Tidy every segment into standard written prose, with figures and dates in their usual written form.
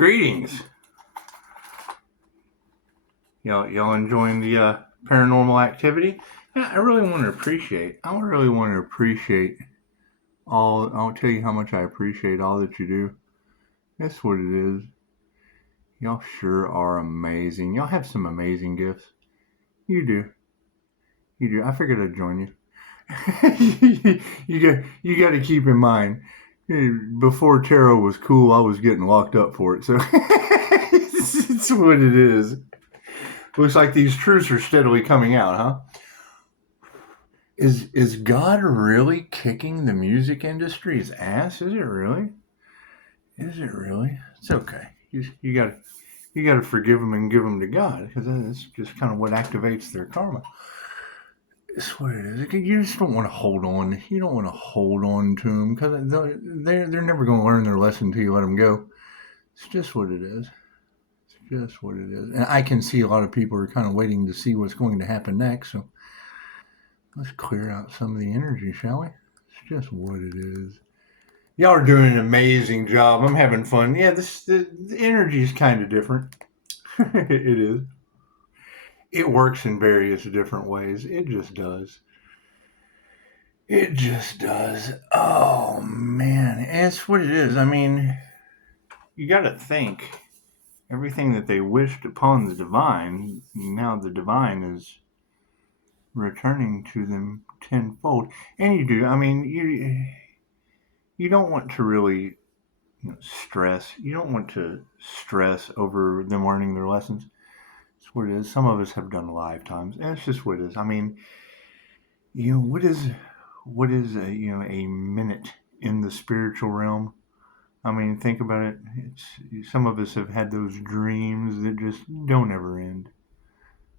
Greetings. Y'all enjoying the paranormal activity? Yeah, I really want to appreciate all. I'll tell you how much I appreciate all that you do. That's what it is. Y'all sure are amazing. Y'all have some amazing gifts. You do. You do. I figured I'd join you. You got to keep in mind, before tarot was cool, I was getting locked up for it. So it's what it is. Looks like these truths are steadily coming out, huh? Is God really kicking the music industry's ass? Is it really? Is it really? It's okay. You gotta forgive them and give them to God, because that's just kind of what activates their karma. It's what it is. You just don't want to hold on. You don't want to hold on to them, because they're never going to learn their lesson until you let them go. It's just what it is. It's just what it is. And I can see a lot of people are kind of waiting to see what's going to happen next. So let's clear out some of the energy, shall we? It's just what it is. Y'all are doing an amazing job. I'm having fun. Yeah, the energy is kind of different. It is. It works in various different ways. It just does. It just does. Oh, man. It's what it is. I mean, you got to think. Everything that they wished upon the divine, now the divine is returning to them tenfold. And you do. I mean, you don't want to really stress. You don't want to stress over them learning their lessons. It's what it is. Some of us have done lifetimes, and it's just what it is. I mean, what is a minute in the spiritual realm? I mean, think about it. Some of us have had those dreams that just don't ever end.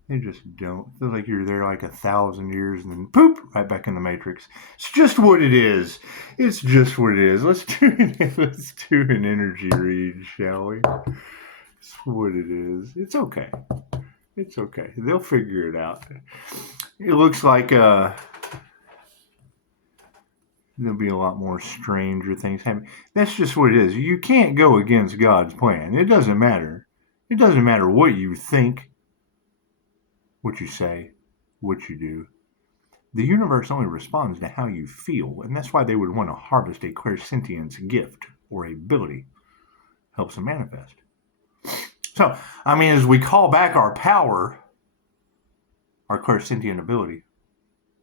They just don't. It feels like you're there like 1,000 years and then poop, right back in the Matrix. It's just what it is. It's just what it is. Let's do an energy read, shall we? It's what it is. It's okay. It's okay. They'll figure it out. It looks like there'll be a lot more stranger things happening. That's just what it is. You can't go against God's plan. It doesn't matter. It doesn't matter what you think, what you say, what you do. The universe only responds to how you feel, and that's why they would want to harvest a clairsentience gift or ability. Helps them manifest. So, I mean, as we call back our power, our clairsentient ability,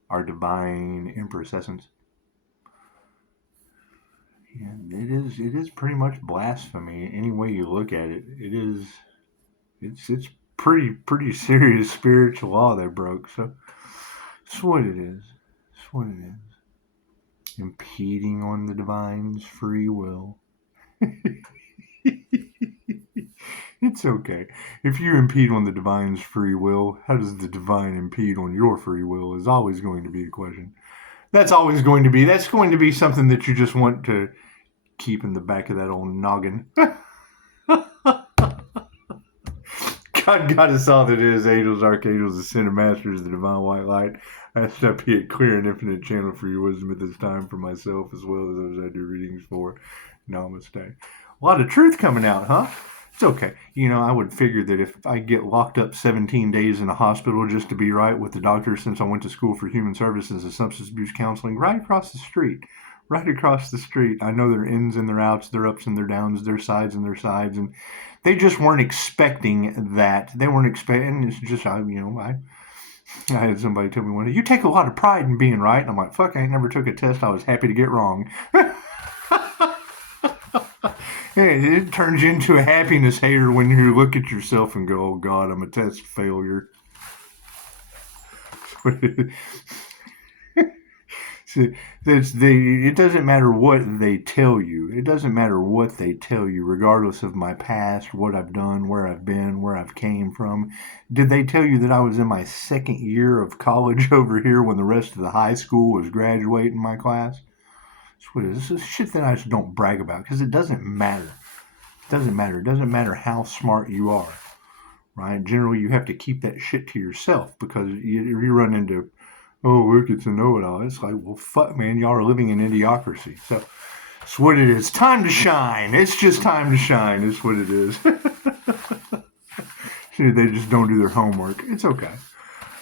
our divine empress essence, and it is pretty much blasphemy any way you look at it. It's pretty serious spiritual law they broke. So it's what it is. It's what it is. Impeding on the divine's free will. It's okay. If you impede on the divine's free will, how does the divine impede on your free will is always going to be the question. That's going to be something that you just want to keep in the back of that old noggin. God got us all that is angels, archangels, ascended masters, the divine white light. I ask that be a clear and infinite channel for your wisdom at this time for myself as well as those I do readings for. Namaste. A lot of truth coming out, huh? It's okay. I would figure that if I get locked up 17 days in a hospital just to be right with the doctor, since I went to school for human services and substance abuse counseling right across the street, I know their ins and their outs, their ups and their downs, their sides and their sides, and they just weren't expecting that. They weren't expecting. It's just I had somebody tell me one day, "You take a lot of pride in being right," and I'm like, "Fuck, I ain't never took a test I was happy to get wrong." It turns you into a happiness hater when you look at yourself and go, "Oh God, I'm a test failure." See, it doesn't matter what they tell you. It doesn't matter what they tell you, regardless of my past, what I've done, where I've been, where I've came from. Did they tell you that I was in my second year of college over here when the rest of the high school was graduating my class? This is shit that I just don't brag about, because it doesn't matter. It doesn't matter. It doesn't matter how smart you are, right? Generally, you have to keep that shit to yourself, because you run into, "Oh, look, it's a know-it-all." It's like, well, fuck, man, y'all are living in idiocracy. So It's what it is. Time to shine. It's just time to shine. It's what it is. They just don't do their homework. It's okay.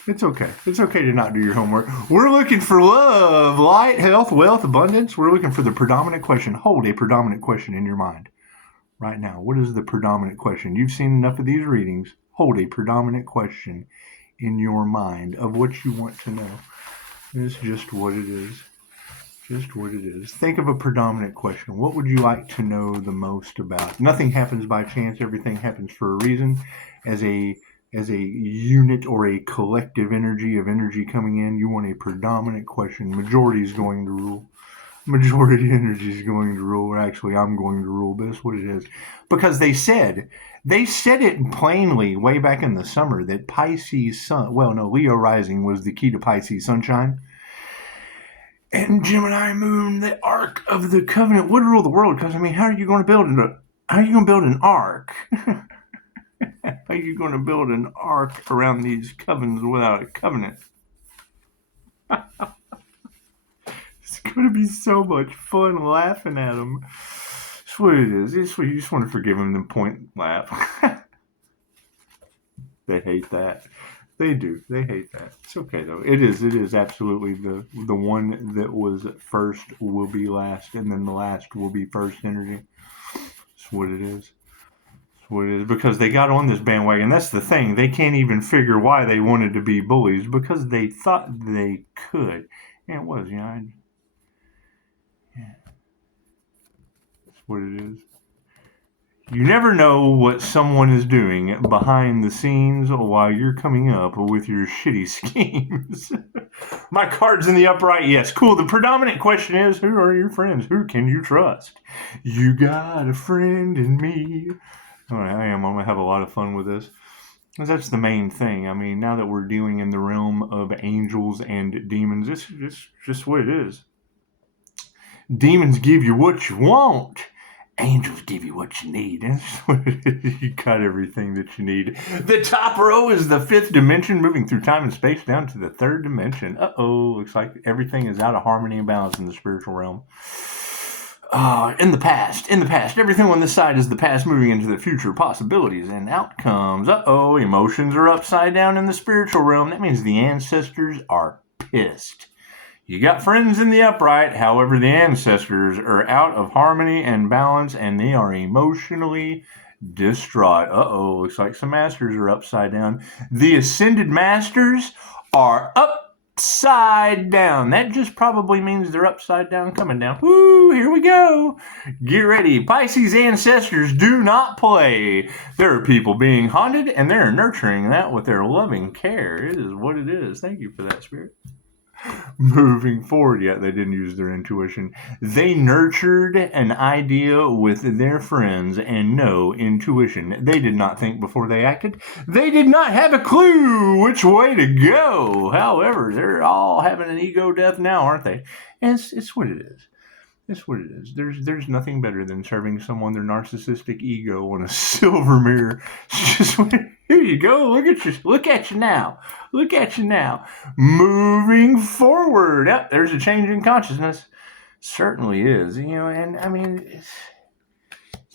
It's okay. It's okay to not do your homework. We're looking for love, light, health, wealth, abundance. We're looking for the predominant question. Hold a predominant question in your mind right now. What is the predominant question? You've seen enough of these readings. Hold a predominant question in your mind of what you want to know. It's just what it is. Just what it is. Think of a predominant question. What would you like to know the most about? Nothing happens by chance. Everything happens for a reason. As a unit or a collective energy of energy coming in, you want a predominant question. Majority is going to rule. Majority energy is going to rule. Or actually, I'm going to rule. But that's what it is. Because they said it plainly way back in the summer that Pisces sun, Leo rising was the key to Pisces sunshine. And Gemini moon, the arc of the covenant, would rule the world. Because how are you going to build an arc? How are you going to build an arc around these covens without a covenant? It's going to be so much fun laughing at them. That's what it is. It's what you just want to forgive them and point and laugh. They hate that. They do. They hate that. It's okay though. It is absolutely the one that was first will be last, and then the last will be first energy. That's what it is. That's what it is. Because they got on this bandwagon. That's the thing. They can't even figure why they wanted to be bullies because they thought they could. And it was, yeah. That's what it is. You never know what someone is doing behind the scenes while you're coming up with your shitty schemes. My card's in the upright. Yes, cool. The predominant question is, who are your friends? Who can you trust? You got a friend in me. Oh, I am. I'm going to have a lot of fun with this. Because that's the main thing. Now that we're dealing in the realm of angels and demons, it's just what it is. Demons give you what you want. Angels give you what you need. That's what it is. You got everything that you need. The top row is the fifth dimension, moving through time and space down to the third dimension. Looks like everything is out of harmony and balance in the spiritual realm. In the past, everything on this side is the past moving into the future, possibilities and outcomes. Emotions are upside down in the spiritual realm. That means the ancestors are pissed. You got friends in the upright, however, the ancestors are out of harmony and balance, and they are emotionally distraught. Looks like some masters are upside down. The ascended masters are upside down. That just probably means they're upside down, coming down. Woo, here we go. Get ready. Pisces ancestors do not play. There are people being haunted, and they're nurturing that with their loving care. It is what it is. Thank you for that, Spirit. Moving forward, yet they didn't use their intuition. They nurtured an idea with their friends and no intuition. They did not think before they acted. They did not have a clue which way to go. However, they're all having an ego death now, aren't they? And it's what it is. It's what it is. There's nothing better than serving someone their narcissistic ego on a silver mirror. It's just here you go. Look at you now. Look at you now. Moving forward. Yep, there's a change in consciousness. Certainly is. It's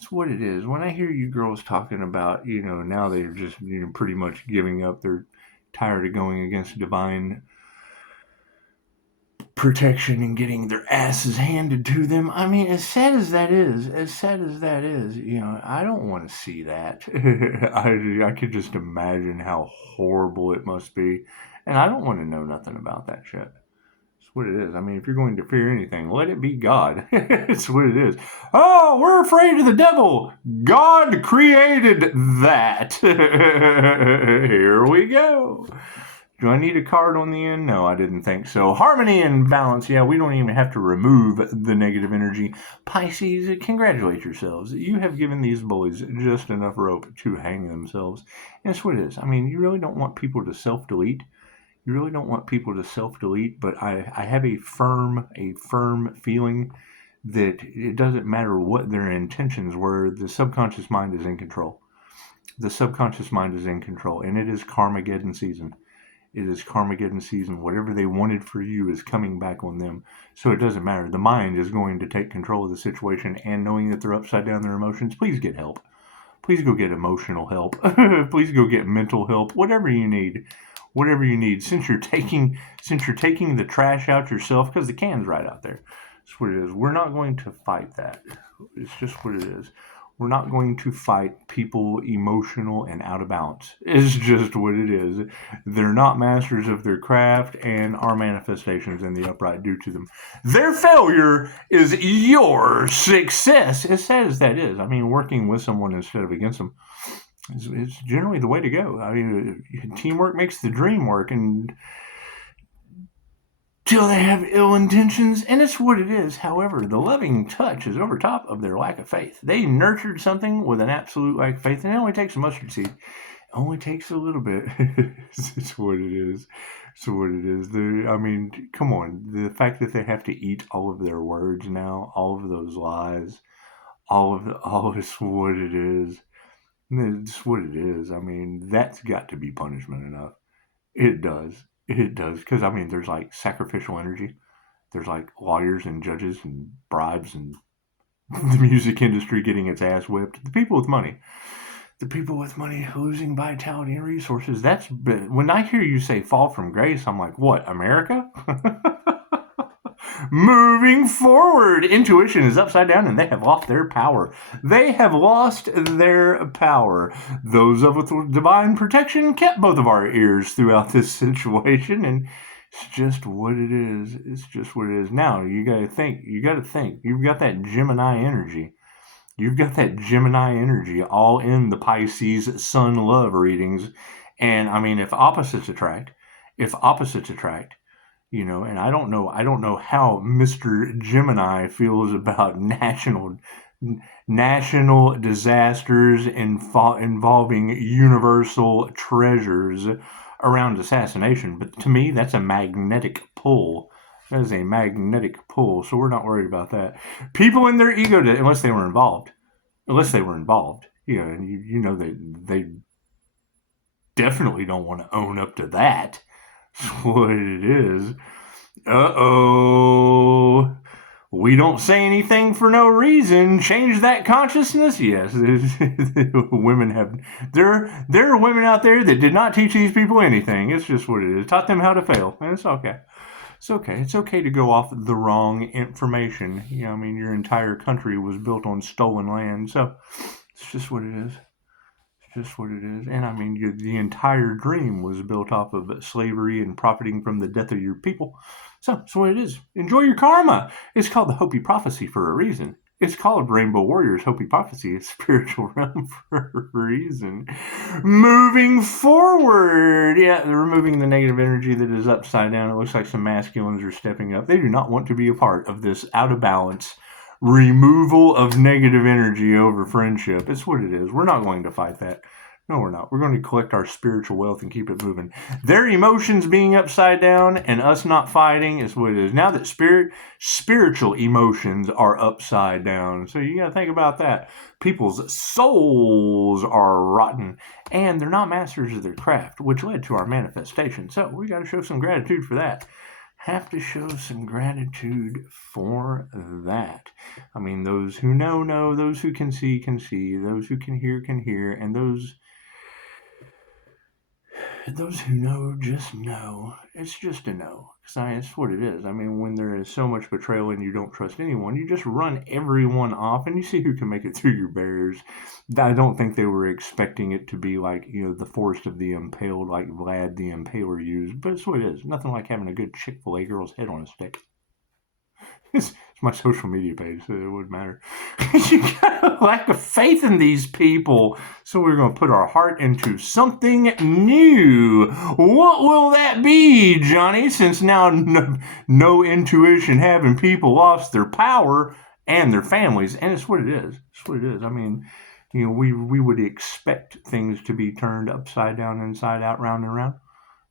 what it is. When I hear you girls talking about, now they're just pretty much giving up. They're tired of going against divine protection and getting their asses handed to them. As sad as that is, I don't want to see that. I could just imagine how horrible it must be, and I don't want to know nothing about that shit. It's what it is. If you're going to fear anything, let it be God. It's what it is. Oh, we're afraid of the devil. God created that. Here we go. Do I need a card on the end? No, I didn't think so. Harmony and balance. Yeah, we don't even have to remove the negative energy. Pisces, congratulate yourselves. You have given these bullies just enough rope to hang themselves. And that's what it is. You really don't want people to self-delete. But I have a firm feeling that it doesn't matter what their intentions were. The subconscious mind is in control. And it is Carmageddon season. It is Carmageddon season. Whatever they wanted for you is coming back on them. So it doesn't matter. The mind is going to take control of the situation, and knowing that they're upside down their emotions, please get help. Please go get emotional help. Please go get mental help. Whatever you need. Whatever you need. Since you're taking the trash out yourself, because the can's right out there. That's what it is. We're not going to fight that. It's just what it is. We're not going to fight people emotional and out of balance. It's just what it is. They're not masters of their craft, and our manifestations in the upright due to them. Their failure is your success. As sad as that is, I mean, working with someone instead of against them is generally the way to go. I mean, teamwork makes the dream work, and till they have ill intentions, and it's what it is. However, the loving touch is over top of their lack of faith. They nurtured something with an absolute lack of faith, and it only takes a mustard seed. It only takes a little bit. It's what it is. It's what it is. I mean, come on. The fact that they have to eat all of their words now, all of those lies, all is what it is. It's what it is. I mean, that's got to be punishment enough. It does. It does, because, I mean, there's, like, sacrificial energy. There's, like, lawyers and judges and bribes and the music industry getting its ass whipped. The people with money losing vitality and resources. When I hear you say fall from grace, I'm like, what, America? Moving forward, intuition is upside down, and they have lost their power. They have lost their power. Those of us with divine protection kept both of our ears throughout this situation, and it's just what it is. It's just what it is. Now, you got to think. You've got that Gemini energy. All in the Pisces sun love readings. And, I mean, if opposites attract, and I don't know how Mr. Gemini feels about national disasters involving universal treasures around assassination. But to me, that's a magnetic pull. That is a magnetic pull, so we're not worried about that. People in their ego, unless they were involved, and you know they definitely don't want to own up to that. That's what it is. Uh-oh. We don't say anything for no reason. Change that consciousness? Yes. Women have... There are women out there that did not teach these people anything. It's just what it is. Taught them how to fail. And it's okay. It's okay. It's okay to go off the wrong information. I mean, your entire country was built on stolen land. So, it's just what it is. Just what it is. And I mean, the entire dream was built off of slavery and profiting from the death of your people. So that's what it is. Enjoy your karma. It's called the Hopi Prophecy for a reason. It's called Rainbow Warriors Hopi Prophecy. It's spiritual realm for a reason. Moving forward. Yeah, they're removing the negative energy that is upside down. It looks like some masculines are stepping up. They do not want to be a part of this out of balance removal of negative energy over friendship. It's what it is. We're not going to fight that. No, we're not. We're going to collect our spiritual wealth and keep it moving. Their emotions being upside down and us not fighting is what it is. Now that spiritual emotions are upside down. So you got to think about that. People's souls are rotten, and they're not masters of their craft, which led to our manifestation. So we got to show some gratitude for that. Have to show some gratitude for that. I mean, those who know, those who can see, those who can hear, and those who know just know. It's just a no. Because it's what it is. I mean, when there is so much betrayal and you don't trust anyone, you just run everyone off and you see who can make it through your barriers. I don't think they were expecting it to be like, the forest of the impaled, like Vlad the Impaler used. But it's what it is. Nothing like having a good Chick-fil-A girl's head on a stick. It's my social media page, so it wouldn't matter. You got a lack of faith in these people. So we're going to put our heart into something new. What will that be, Johnny? Since now no intuition, having people lost their power and their families. And it's what it is. It's what it is. I mean, we would expect things to be turned upside down, inside out, round and round.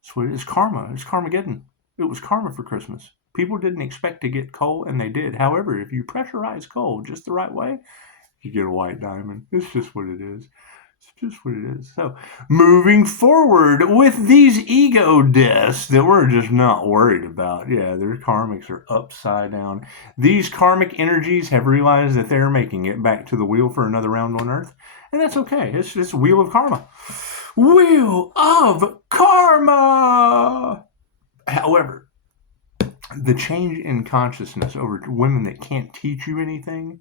It's what it is. Karma. It's Carmageddon. It was karma for Christmas. People didn't expect to get coal, and they did. However, if you pressurize coal just the right way, you get a white diamond. It's just what it is. It's just what it is. So, moving forward with these ego deaths that we're just not worried about. Yeah, their karmics are upside down. These karmic energies have realized that they're making it back to the wheel for another round on Earth. And that's okay. It's just wheel of karma. Wheel of karma! However, the change in consciousness over women that can't teach you anything,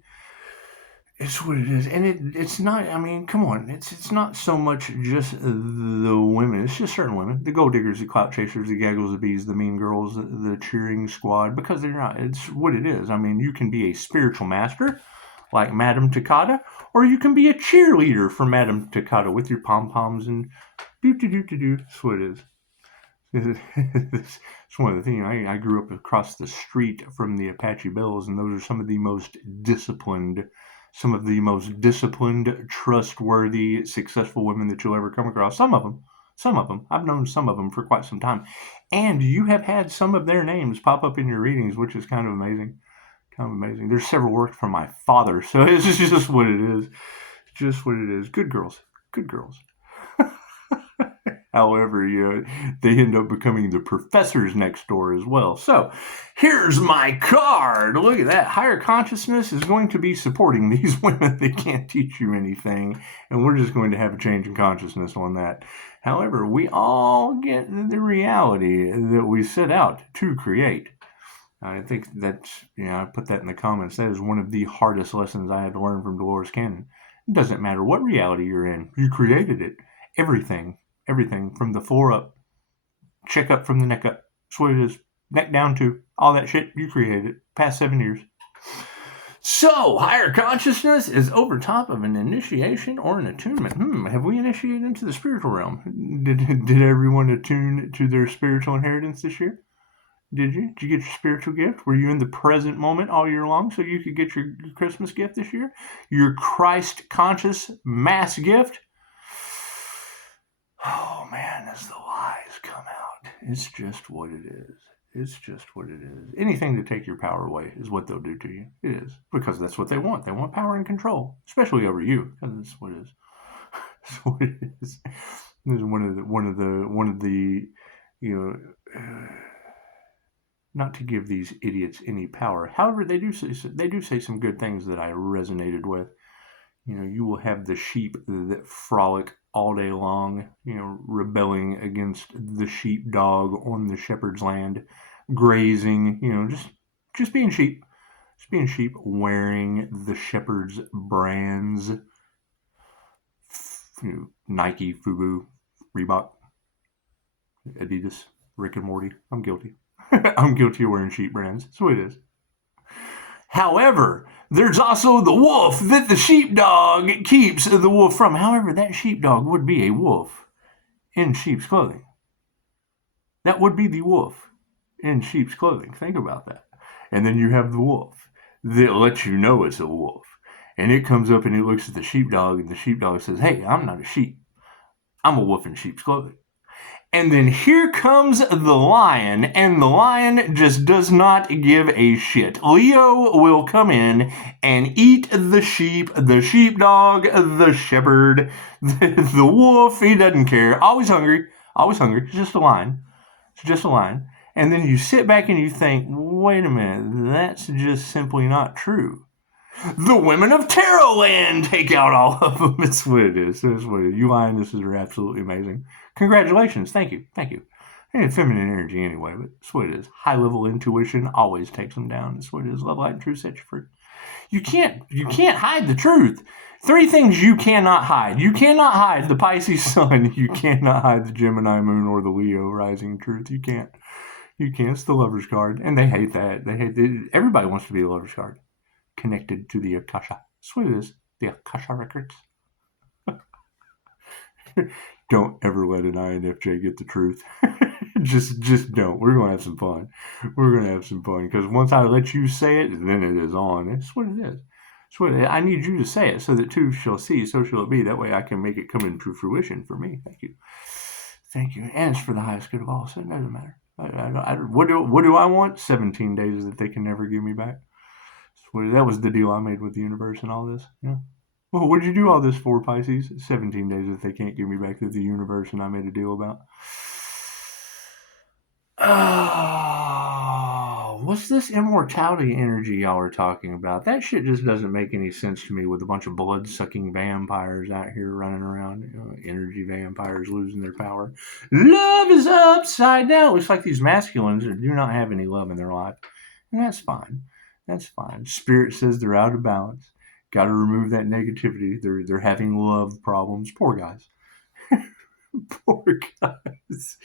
it's what it is. And it's not, I mean, come on. It's not so much just the women. It's just certain women. The gold diggers, the clout chasers, the gaggles, the bees, the mean girls, the cheering squad, because they're not. It's what it is. I mean, you can be a spiritual master like Madame Takata, or you can be a cheerleader for Madame Takata with your pom-poms and do-do-do-do-do. That's what it is. It's one of the things. I grew up across the street from the Apache Bells, and those are some of the most disciplined, trustworthy, successful women that you'll ever come across. Some of them. I've known some of them for quite some time. And you have had some of their names pop up in your readings, which is kind of amazing. There's several worked for my father, so it's just what it is. Just what it is. Good girls. However, they end up becoming the professors next door as well. So, here's my card. Look at that. Higher consciousness is going to be supporting these women that can't teach you anything, and we're just going to have a change in consciousness on that. However, we all get the reality that we set out to create. I think that's, I put that in the comments. That is one of the hardest lessons I had to learn from Dolores Cannon. It doesn't matter what reality you're in. You created it. Everything from the floor up, check up from the neck up. That's what it is. Neck down to all that shit you created. Past 7 years. So, higher consciousness is over top of an initiation or an attunement. Have we initiated into the spiritual realm? Did everyone attune to their spiritual inheritance this year? Did you? Did you get your spiritual gift? Were you in the present moment all year long so you could get your Christmas gift this year? Your Christ conscious mass gift? Oh man, as the lies come out, it's just what it is. Anything to take your power away is what they'll do to you. It is, because that's what they want. They want power and control, especially over you. That's what it is. That's what it is. This is one of the not to give these idiots any power. However, they do say some good things that I resonated with. You will have the sheep that frolic all day long, rebelling against the sheepdog on the shepherd's land, grazing, just being sheep. Just being sheep, wearing the shepherd's brands, Nike, Fubu, Reebok, Adidas, Rick and Morty. I'm guilty. I'm guilty of wearing sheep brands. That's what it is. However, there's also the wolf that the sheepdog keeps the wolf from. However, that sheepdog would be a wolf in sheep's clothing. That would be the wolf in sheep's clothing. Think about that. And then you have the wolf that lets you know it's a wolf. And it comes up and it looks at the sheepdog, and the sheepdog says, "Hey, I'm not a sheep. I'm a wolf in sheep's clothing." And then here comes the lion, and the lion just does not give a shit. Leo will come in and eat the sheep, the sheepdog, the shepherd, the wolf. He doesn't care. Always hungry. It's just a lion. And then you sit back and you think, wait a minute, that's just simply not true. The women of Tarot Land take out all of them. It's what it is. You lionesses are absolutely amazing. Congratulations. Thank you. And feminine energy anyway, but that's what it is. High level intuition always takes them down. That's what it is. Love, light, and truth set you free. You can't hide the truth. 3 things you cannot hide. You cannot hide the Pisces sun. You cannot hide the Gemini moon or the Leo rising truth. You can't. It's the Lover's card. And they hate that. Everybody wants to be a Lover's card. Connected to the Akasha. That's what it is. The Akasha Records. Don't ever let an INFJ get the truth. just don't. We're going to have some fun. Because once I let you say it, then it is on. It's what it is. I need you to say it so that 2 shall see, so shall it be. That way I can make it come into fruition for me. Thank you. And it's for the highest good of all, so it doesn't matter. What do I want? 17 days that they can never give me back. That was the deal I made with the universe and all this. Well, what'd you do all this for, Pisces? 17 days that they can't give me back to the universe and I made a deal about. Oh, what's this immortality energy y'all are talking about? That shit just doesn't make any sense to me with a bunch of blood-sucking vampires out here running around. Energy vampires losing their power. Love is upside down. Looks like these masculines do not have any love in their life. And that's fine. That's fine. Spirit says they're out of balance. Got to remove that negativity. They're having love problems. Poor guys. Poor guys. It's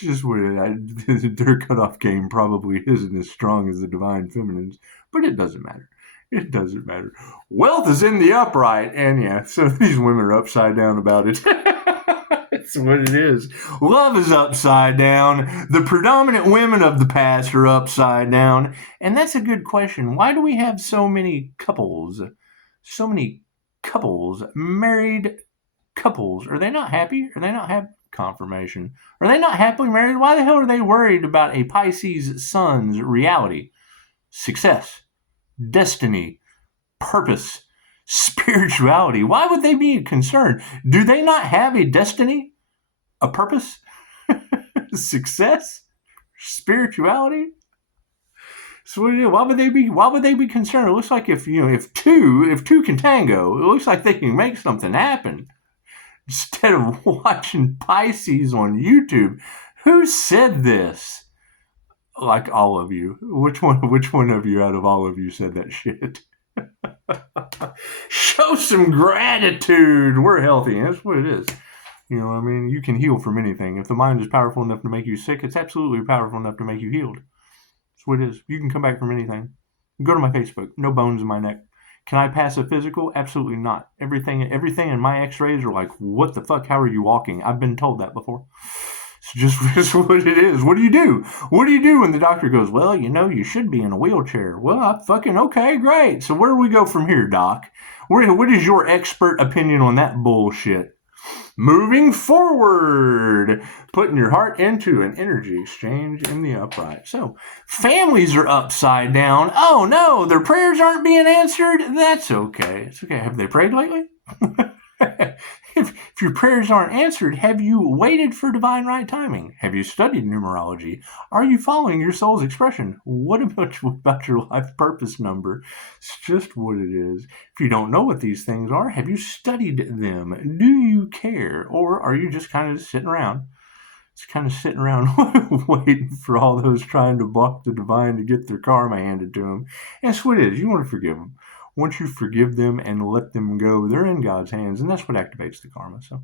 just weird. Their cutoff game probably isn't as strong as the divine feminines, but it doesn't matter. It doesn't matter. Wealth is in the upright, and yeah, so these women are upside down about it. That's what it is. Love is upside down. The predominant women of the past are upside down, and that's a good question. Why do we have so many couples? So many couples, married couples. Are they not happy? Are they not happy? Confirmation. Are they not happily married? Why the hell are they worried about a Pisces sun's reality, success, destiny, purpose, spirituality? Why would they be concerned? Do they not have a destiny, a purpose, success, spirituality? So why would they be concerned? It looks like if two can tango, it looks like they can make something happen. Instead of watching Pisces on YouTube. Who said this? Like all of you. Which one of you out of all of you said that shit? Show some gratitude. We're healthy. That's what it is. You know what I mean? You can heal from anything. If the mind is powerful enough to make you sick, it's absolutely powerful enough to make you healed. That's what it is. You can come back from anything. Go to my Facebook. No bones in my neck. Can I pass a physical? Absolutely not. Everything in my x-rays are like, what the fuck? How are you walking? I've been told that before. It's just what it is. What do you do? What do you do when the doctor goes, well, you should be in a wheelchair? Well, okay, great. So where do we go from here, doc? What is your expert opinion on that bullshit? Moving forward, putting your heart into an energy exchange in the upright. So, families are upside down. Oh no, their prayers aren't being answered. That's okay. It's okay. Have they prayed lately? If your prayers aren't answered, have you waited for divine right timing? Have you studied numerology? Are you following your soul's expression? What about your life purpose number? It's just what it is. If you don't know what these things are, have you studied them? Do you care? Or are you just kind of sitting around? Just kind of sitting around waiting for all those trying to block the divine to get their karma handed to them. And that's what it is. You want to forgive them. Once you forgive them and let them go, they're in God's hands, and that's what activates the karma. So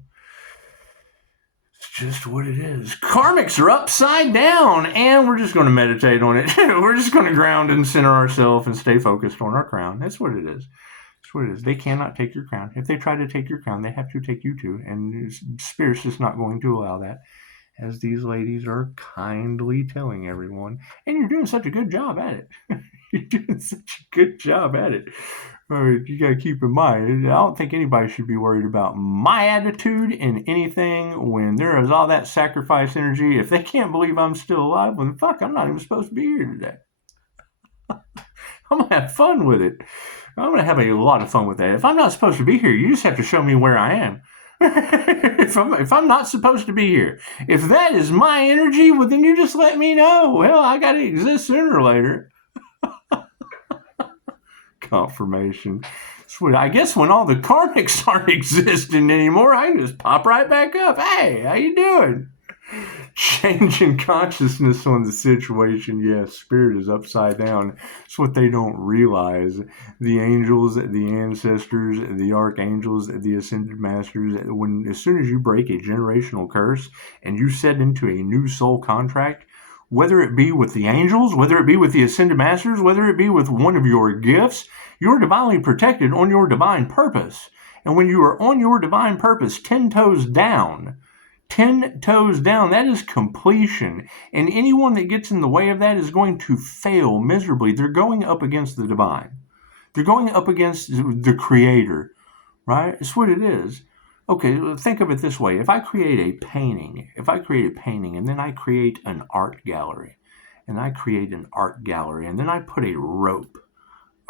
it's just what it is. Karmics are upside down, and we're just going to meditate on it. We're just going to ground and center ourselves and stay focused on our crown. That's what it is. That's what it is. They cannot take your crown. If they try to take your crown, they have to take you too, and Spirit's just not going to allow that, as these ladies are kindly telling everyone. And you're doing such a good job at it. You're doing such a good job at it. You got to keep in mind, I don't think anybody should be worried about my attitude in anything when there is all that sacrifice energy. If they can't believe I'm still alive, well, fuck, I'm not even supposed to be here today. I'm going to have fun with it. I'm going to have a lot of fun with that. If I'm not supposed to be here, you just have to show me where I am. if I'm not supposed to be here, if that is my energy, well, then you just let me know. Well, I got to exist sooner or later. Confirmation. Sweet. I guess when all the karmics aren't existing anymore, I can just pop right back up. Hey, how you doing? Changing consciousness on the situation. Yes, spirit is upside down. It's what they don't realize. The angels, the ancestors, the archangels, the ascended masters, as soon as you break a generational curse and you set into a new soul contract, whether it be with the angels, whether it be with the ascended masters, whether it be with one of your gifts, you're divinely protected on your divine purpose. And when you are on your divine purpose, 10 toes down, that is completion. And anyone that gets in the way of that is going to fail miserably. They're going up against the divine. They're going up against the creator, right? It's what it is. Okay, think of it this way. If I create a painting, and then I create an art gallery, and then I put a rope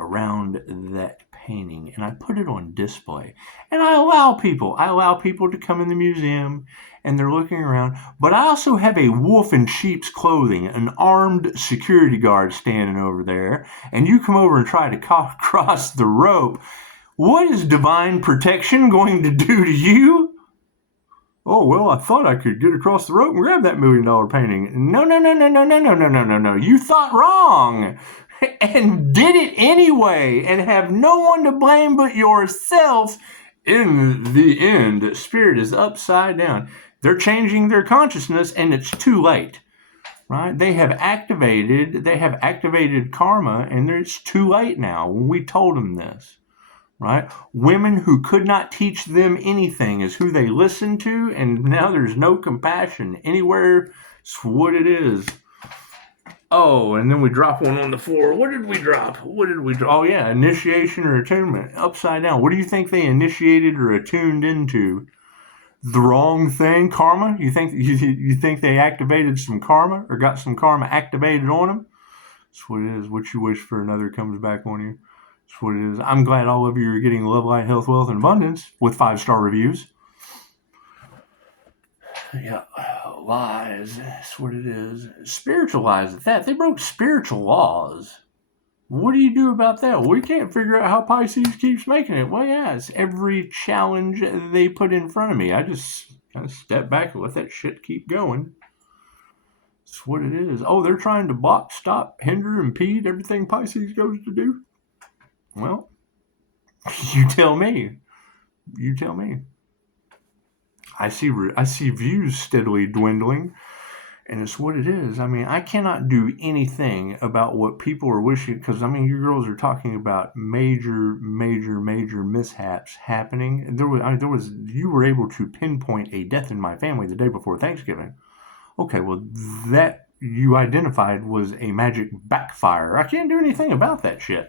around that painting, and I put it on display. And I allow people to come in the museum, and they're looking around. But I also have a wolf in sheep's clothing, an armed security guard standing over there, and you come over and try to cross the rope. What is divine protection going to do to you? Oh, well, I thought I could get across the rope and grab that $1 million painting. No. You thought wrong and did it anyway and have no one to blame but yourself. In the end, spirit is upside down. They're changing their consciousness and it's too late, right? They have activated karma and it's too late now when we told them this. Right? Women who could not teach them anything is who they listened to, and now there's no compassion anywhere. It's what it is. Oh, and then we drop one on the floor. What did we drop? Oh, yeah, initiation or attunement. Upside down. What do you think they initiated or attuned into? The wrong thing? Karma? You think they activated some karma or got some karma activated on them? That's what it is. What you wish for another comes back on you. That's what it is. I'm glad all of you are getting love, light, health, wealth, and abundance with 5-star reviews. Yeah, lies. That's what it is. Spiritualize that. They broke spiritual laws. What do you do about that? We can't figure out how Pisces keeps making it. Well, yeah, it's every challenge they put in front of me. I just kind of step back and let that shit keep going. That's what it is. Oh, they're trying to block, stop, hinder, impede everything Pisces goes to do? Well, you tell me. I see views steadily dwindling, and it's what it is. I mean, I cannot do anything about what people are wishing, because, I mean, you girls are talking about major mishaps happening. You were able to pinpoint a death in my family the day before Thanksgiving. Okay, well, that you identified was a magic backfire. I can't do anything about that shit.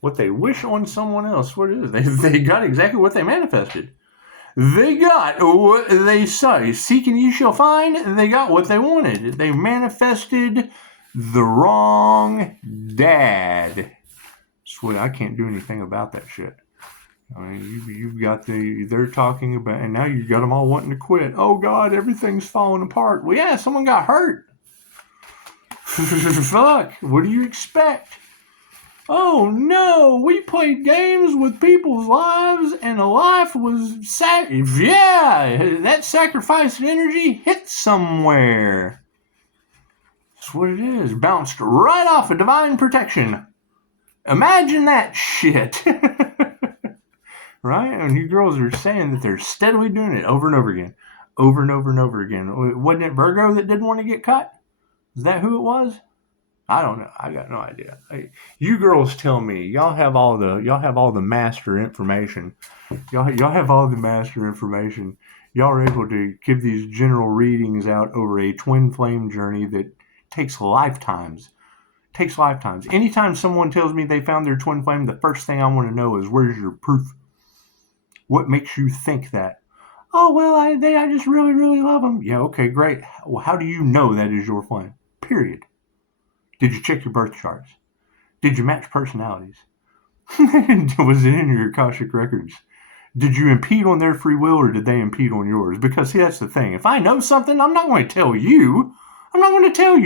What they wish on someone else, what it is, they got exactly what they manifested. They got what they saw. Seek and you shall find. They got what they wanted. They manifested the wrong dad. Sweet, I can't do anything about that shit. I mean, you've got they're talking about, and now you've got them all wanting to quit. Oh God, everything's falling apart. Well, yeah, someone got hurt. Fuck, what do you expect? Oh no, we played games with people's lives and a life was yeah, that sacrificed energy hit somewhere. That's what it is. Bounced right off of divine protection. Imagine that shit. Right? And you girls are saying that they're steadily doing it over and over again. Over and over and over again. Wasn't it Virgo that didn't want to get cut? Is that who it was? I don't know. I got no idea. You girls tell me. Y'all have all the master information. Y'all have all the master information. Y'all are able to give these general readings out over a twin flame journey that takes lifetimes. Anytime someone tells me they found their twin flame, the first thing I want to know is, where's your proof? What makes you think that? Oh, well, I just really, really love them. Yeah, okay, great. Well, how do you know that is your flame? Period. Did you check your birth charts? Did you match personalities? Was it in your Akashic Records? Did you impede on their free will or did they impede on yours? Because, see, that's the thing. If I know something, I'm not going to tell you.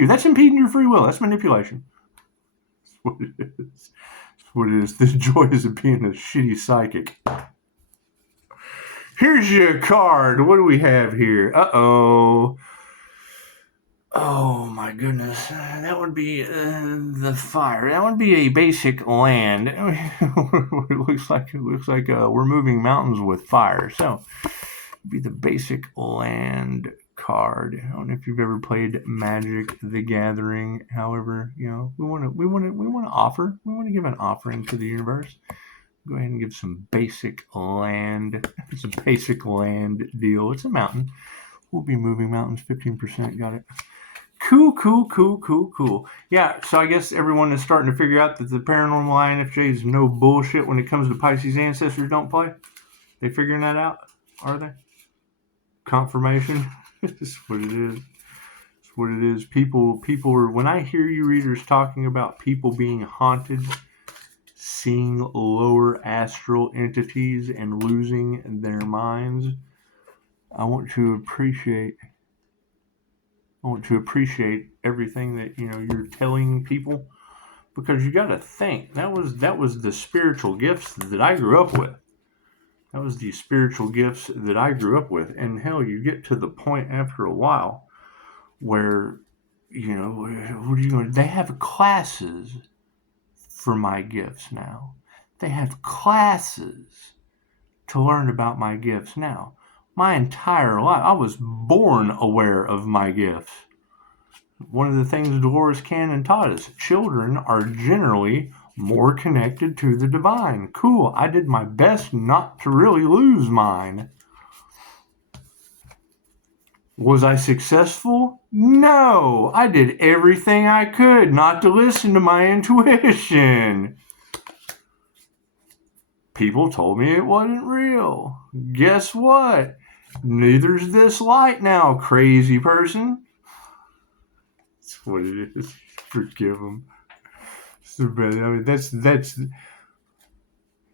That's impeding your free will. That's manipulation. That's what it is. That's what it is. The joys of being a shitty psychic. Here's your card. What do we have here? Uh-oh. Oh my goodness, that would be the fire. That would be a basic land. It looks like we're moving mountains with fire. So, it'd be the basic land card. I don't know if you've ever played Magic: The Gathering. However, we want to offer. We want to give an offering to the universe. Go ahead and give some basic land. It's a basic land deal. It's a mountain. We'll be moving mountains 15%. Got it. Cool. Yeah, so I guess everyone is starting to figure out that the paranormal INFJ is no bullshit when it comes to Pisces ancestors don't play. They figuring that out? Are they? Confirmation? It's what it is. It's what it is. People are, when I hear you readers talking about people being haunted, seeing lower astral entities and losing their minds. I want to appreciate everything that you're telling people, because you got to think that was the spiritual gifts that I grew up with. That was the spiritual gifts that I grew up with. And hell, you get to the point after a while where, what are you going to, they have classes for my gifts now. They have classes to learn about my gifts now. My entire life, I was born aware of my gifts. One of the things Dolores Cannon taught us, children are generally more connected to the divine. Cool, I did my best not to really lose mine. Was I successful? No, I did everything I could not to listen to my intuition. People told me it wasn't real. Guess what? Neither's this light now, crazy person. That's what it is. Forgive them. I mean, that's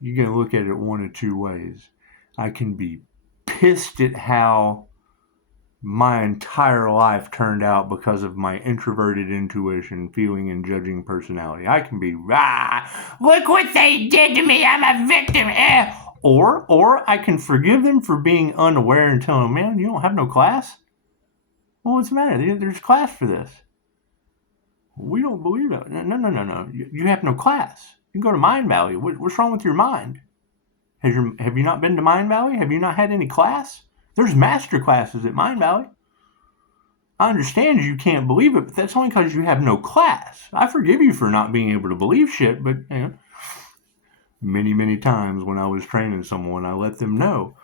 you're going to look at it one of two ways. I can be pissed at how my entire life turned out because of my introverted intuition, feeling, and judging personality. I can be, look what they did to me, I'm a victim. Or I can forgive them for being unaware and tell them, man, you don't have no class? Well, what's the matter? There's class for this. We don't believe it. No. You have no class. You can go to Mind Valley. What's wrong with your mind? Have you not been to Mind Valley? Have you not had any class? There's master classes at Mind Valley. I understand you can't believe it, but that's only because you have no class. I forgive you for not being able to believe shit, but many times when I was training someone, I let them know,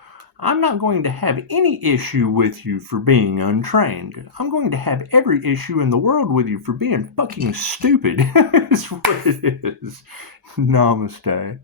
I'm not going to have any issue with you for being untrained. I'm going to have every issue in the world with you for being fucking stupid. That's what it is. Namaste.